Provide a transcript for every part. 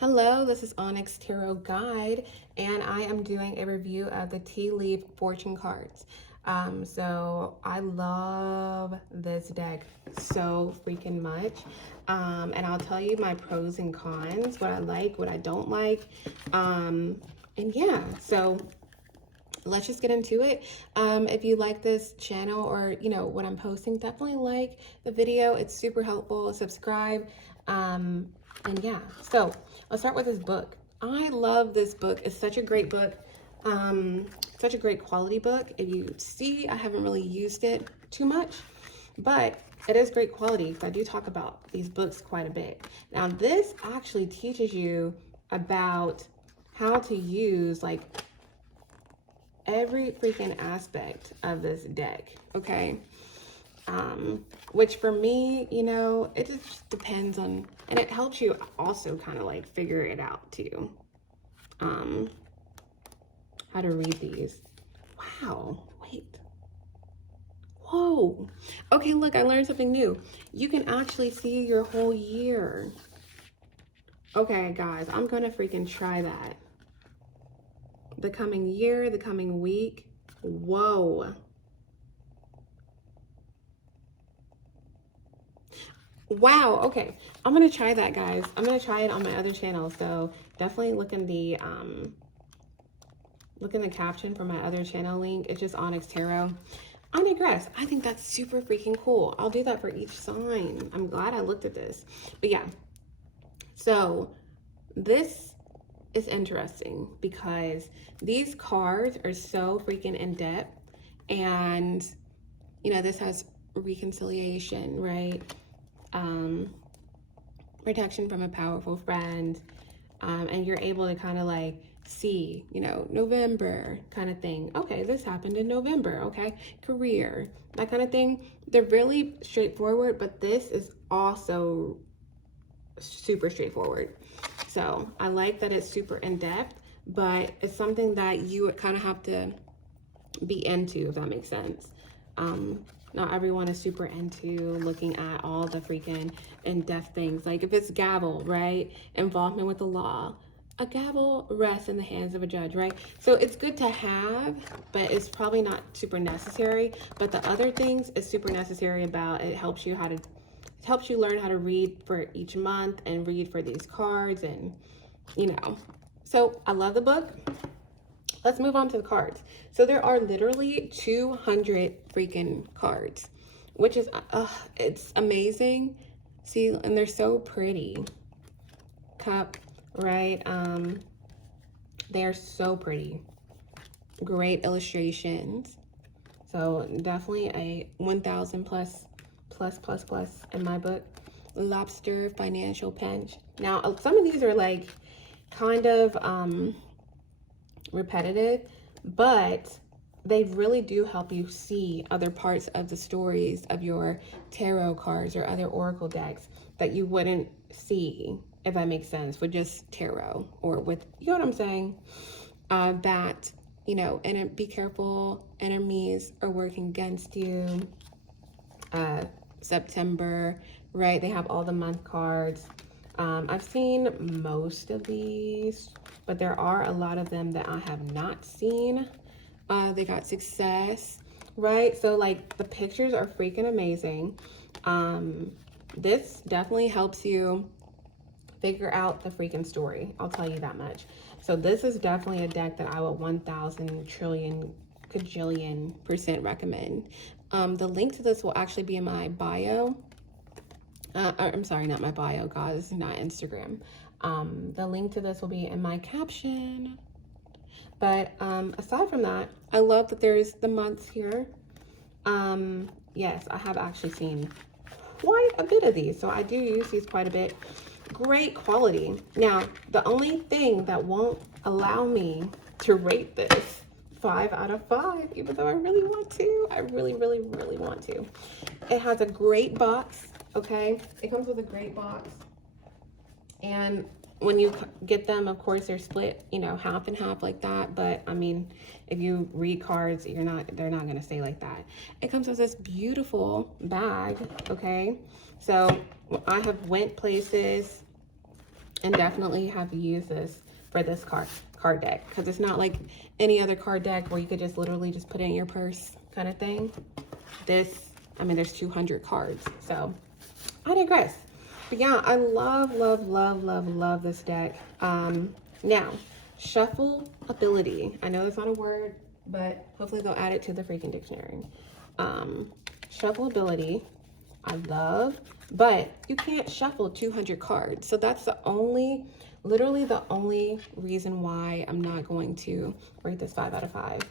Hello, this is Onyx Tarot Guide, and I am doing a review of the Tea Leaf Fortune cards. So I love this deck so freaking much. And I'll tell you my pros and cons, what I like, what I don't like. And yeah, so let's just get into it. If you like this channel or what I'm posting, definitely like the video. It's super helpful. Subscribe. And yeah, so let's start with this book. I love this book. It's such a great book. Such a great quality book. If you see, I haven't really used it too much, but it is great quality because I do talk about these books quite a bit. Now this actually teaches you about how to use like every freaking aspect of this deck, okay? Which for me, it just depends on, and it helps you also kind of like figure it out too. How to read these. Wow, wait. Whoa. Okay, look, I learned something new. You can actually see your whole year. Okay, guys, I'm gonna freaking try that. The coming year, the coming week. Whoa. Wow, okay. I'm gonna try that, guys. I'm gonna try it on my other channel. So definitely look in the caption for my other channel link. It's just Onyx Tarot. I digress. I think that's super freaking cool. I'll do that for each sign. I'm glad I looked at this. But yeah. So this is interesting because these cards are so freaking in depth, and this has reconciliation, right? Protection from a powerful friend, and you're able to kind of like see, November kind of thing. Okay, this happened in November. Okay, career, that kind of thing. They're really straightforward, but this is also super straightforward. So I like that it's super in depth, but it's something that you would kind of have to be into, if that makes sense. Not everyone is super into looking at all the freaking in-depth things. Like if it's gavel, right? Involvement with the law. A gavel rests in the hands of a judge, right? So it's good to have, but it's probably not super necessary. But the other things is super necessary about it. Helps you learn how to read for each month and read for these cards, and So I love the book. Let's move on to the cards. So there are literally 200 freaking cards, which is, it's amazing. See, and they're so pretty. Cup, right? They are so pretty. Great illustrations. So definitely a 1,000 plus in my book. Lobster financial pinch. Now, some of these are like kind of, repetitive, but they really do help you see other parts of the stories of your tarot cards or other oracle decks that you wouldn't see, if that makes sense, with just tarot or with, what I'm saying, that, and be careful, enemies are working against you. September, right? They have all the month cards. I've seen most of these, but there are a lot of them that I have not seen. They got success, right? So like the pictures are freaking amazing. This definitely helps you figure out the freaking story. I'll tell you that much. So this is definitely a deck that I would 1,000 trillion kajillion% recommend. The link to this will actually be in my bio. I'm sorry, not my bio, God, this is not Instagram. The link to this will be in my caption. But aside from that, I love that there's the months here. Yes, I have actually seen quite a bit of these, so I do use these quite a bit. Great quality. Now, the only thing that won't allow me to rate this 5 out of 5, even though I really want to, I really want to. It has a great box. Okay, it comes with a great box, and when you get them, of course, they're split, half and half like that. But I mean, if you read cards, they're not going to stay like that. It comes with this beautiful bag. Okay, so I have went places and definitely have used this for this card deck, because it's not like any other card deck where you could just literally just put it in your purse kind of thing. This, I mean, there's 200 cards, so I digress. But yeah, I love, love, love, love, love this deck. Now, shuffle ability. I know that's not a word, but hopefully they'll add it to the freaking dictionary. Shuffle ability, I love, but you can't shuffle 200 cards. So that's the only, literally the only reason why I'm not going to rate this 5 out of 5.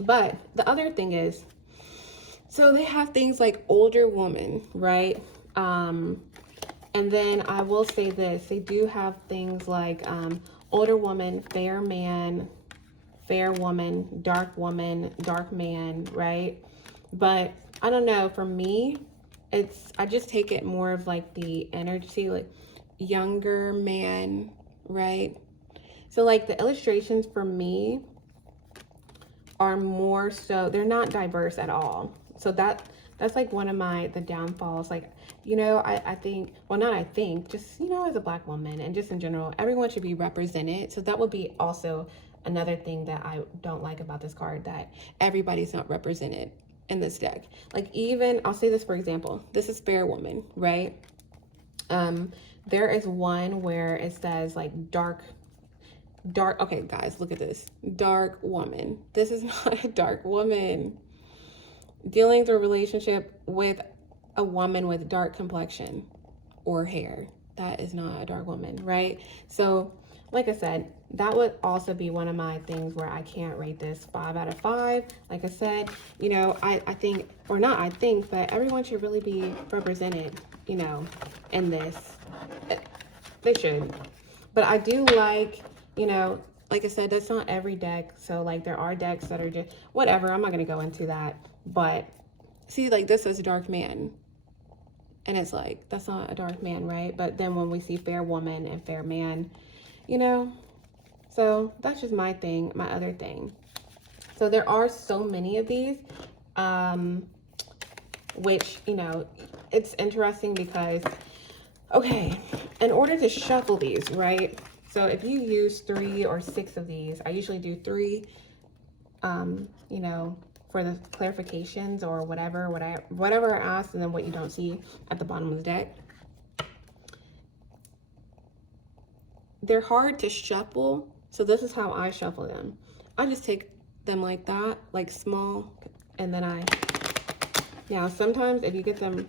But the other thing is, so they have things like older woman, right? And then I will say this, they do have things like older woman, fair man, fair woman, dark man, right? But I don't know, for me, I just take it more of like the energy, like younger man, right? So like the illustrations for me are more so, they're not diverse at all. So that's like one of the downfalls. Like, you know, I think, well, not I think, just, you know, as a Black woman and just in general, everyone should be represented. So that would be also another thing that I don't like about this card, that everybody's not represented in this deck. Like, even, I'll say this for example, this is fair woman, right? There is one where it says like dark, okay guys, look at this, dark woman. This is not a dark woman. Dealing through a relationship with a woman with dark complexion or hair, that is not a dark woman, right? So like I said, that would also be one of my things where I can't rate this 5 out of 5. Like I said, you know, I think, or not I think, but everyone should really be represented, you know, in this. They should. But I do like, you know, like I said, that's not every deck. So like there are decks that are just whatever. I'm not going to go into that. But see, like this is dark man. And it's like, that's not a dark man, right? But then when we see fair woman and fair man, you know, so that's just my thing, my other thing. So there are so many of these, which, you know, it's interesting because, okay, in order to shuffle these, right? So if you use 3 or 6 of these, I usually do 3, you know, for the clarifications or whatever I asked, and then what you don't see at the bottom of the deck. They're hard to shuffle, so this is how I shuffle them. I just take them like that, like small, and then now sometimes if you get them,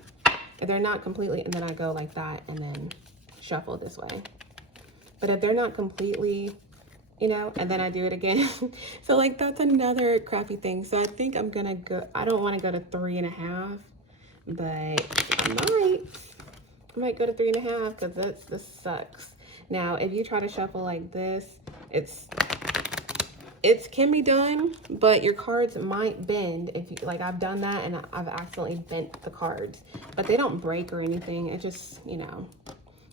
if they're not completely, and then I go like that and then shuffle this way. But if they're not completely, you know, and then I do it again. So like that's another crappy thing. So I think I'm gonna go, I don't want to go to 3.5, but I might go to 3.5 because this sucks. Now if you try to shuffle like this, it can be done, but your cards might bend. If you, like, I've done that and I've accidentally bent the cards, but they don't break or anything. It just, you know,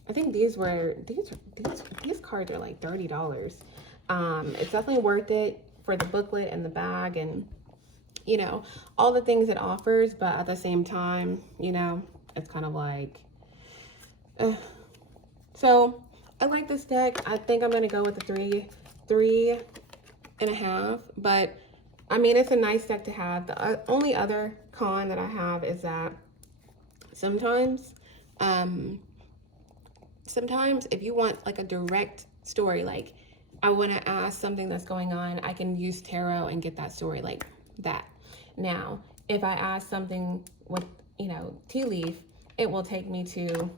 I think these cards are like $30. It's definitely worth it for the booklet and the bag and, you know, all the things it offers, but at the same time, you know, it's kind of like, so I like this deck. I think I'm going to go with the 3.5, but I mean, it's a nice deck to have. The only other con that I have is that sometimes if you want like a direct story, like I want to ask something that's going on, I can use tarot and get that story like that. Now, if I ask something with, you know, tea leaf, it will take me to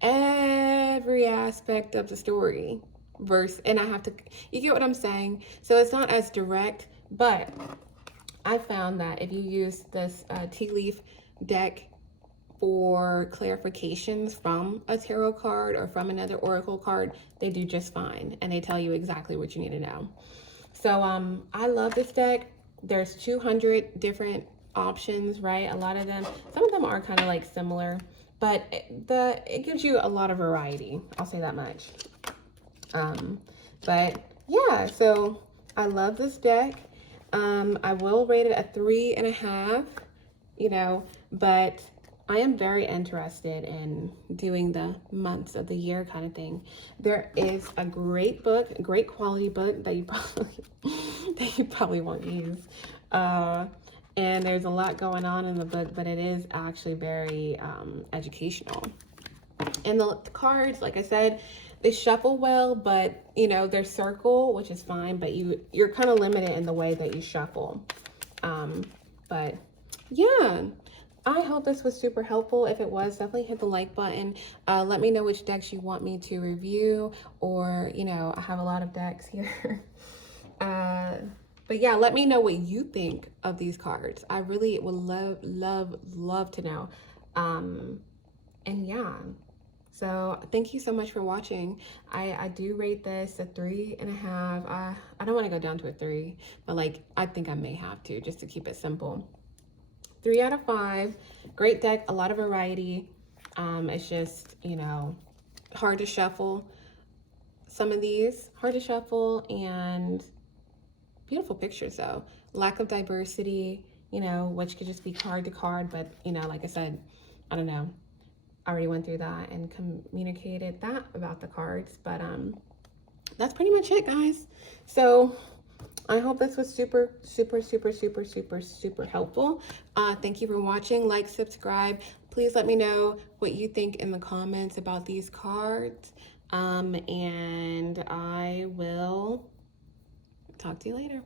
every aspect of the story and I have to, you get what I'm saying? So it's not as direct, but I found that if you use this tea leaf deck for clarifications from a tarot card or from another oracle card, they do just fine, and they tell you exactly what you need to know. So I love this deck. There's 200 different options, right? A lot of them, some of them are kind of like similar, but it gives you a lot of variety, I'll say that much. But yeah, so I love this deck. I will rate it a 3.5, you know, but I am very interested in doing the months of the year kind of thing. There is a great book, a great quality book that you probably that you probably won't use. And there's a lot going on in the book, but it is actually very educational. And the cards, like I said, they shuffle well, but you know, they're circle, which is fine, but you're kind of limited in the way that you shuffle. But yeah, I hope this was super helpful. If it was, definitely hit the like button. Let me know which decks you want me to review, or, you know, I have a lot of decks here. But yeah, let me know what you think of these cards. I really would love to know. And yeah, so thank you so much for watching. I do rate this a 3.5. I don't want to go down to a 3, but like, I think I may have to, just to keep it simple. 3 out of 5. Great deck, a lot of variety. It's just, you know, hard to shuffle. Some of these hard to shuffle, and beautiful pictures though. Lack of diversity, you know, which could just be card to card, but you know, like I said, I don't know. I already went through that and communicated that about the cards, but that's pretty much it, guys. So I hope this was super helpful. Thank you for watching. Like, subscribe. Please let me know what you think in the comments about these cards. And I will talk to you later.